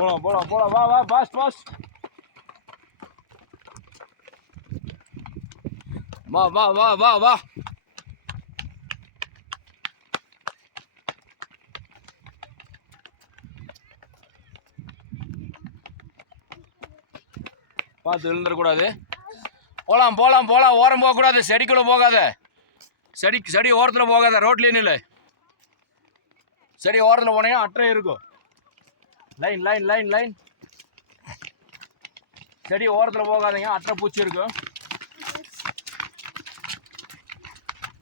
போலாம் போலாம் போலாம் வா வா பாஸ் பாஸ் வா வா வா வா வா பார்த்து விழுந்துடக்கூடாது. போகலாம் போகலாம் போகலாம். ஓரம் போகக்கூடாது. செடிக்குள்ளே போகாத. செடி ஓரத்தில் போகாத. ரோட்லேயே நில்லு. செடி ஓரத்தில் போனீங்கன்னா அட்டை இருக்கும். Line line line line. செடி ஓரத்தில் போகாதீங்க, அட்டை பூச்சி இருக்கும்.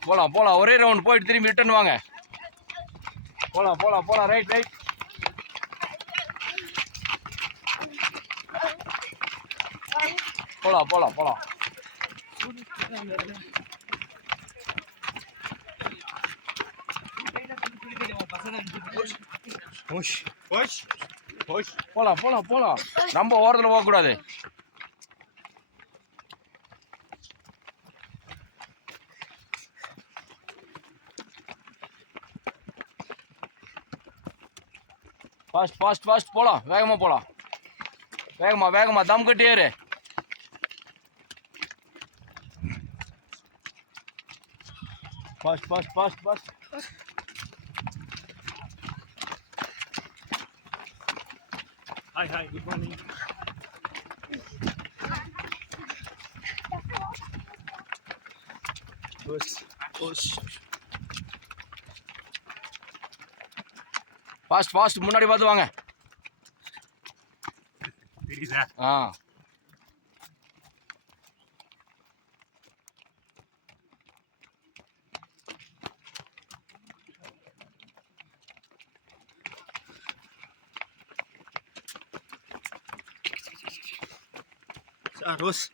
போகலாம் போகலாம். ஒரே ரவுண்ட் போயிட்டு திரும்பி ரிட்டர்ன் வாங்க. போகலாம் போகலாம் போகலாம். Right right. போகலாம் போகலாம் போகலாம். போலாம் போலாம் போலாம். ரொம்ப ஓரத்தில் போகக்கூடாது. ஃபாஸ்ட் ஃபாஸ்ட் ஃபாஸ்ட் போகலாம். வேகமாக போகலாம். வேகமாக வேகமாக தம் கட்டி ஏறு. Fast fast fast fast. Hi, good morning. Fast fast முன்னாடி பார்த்து வாங்க. ஆ Rose.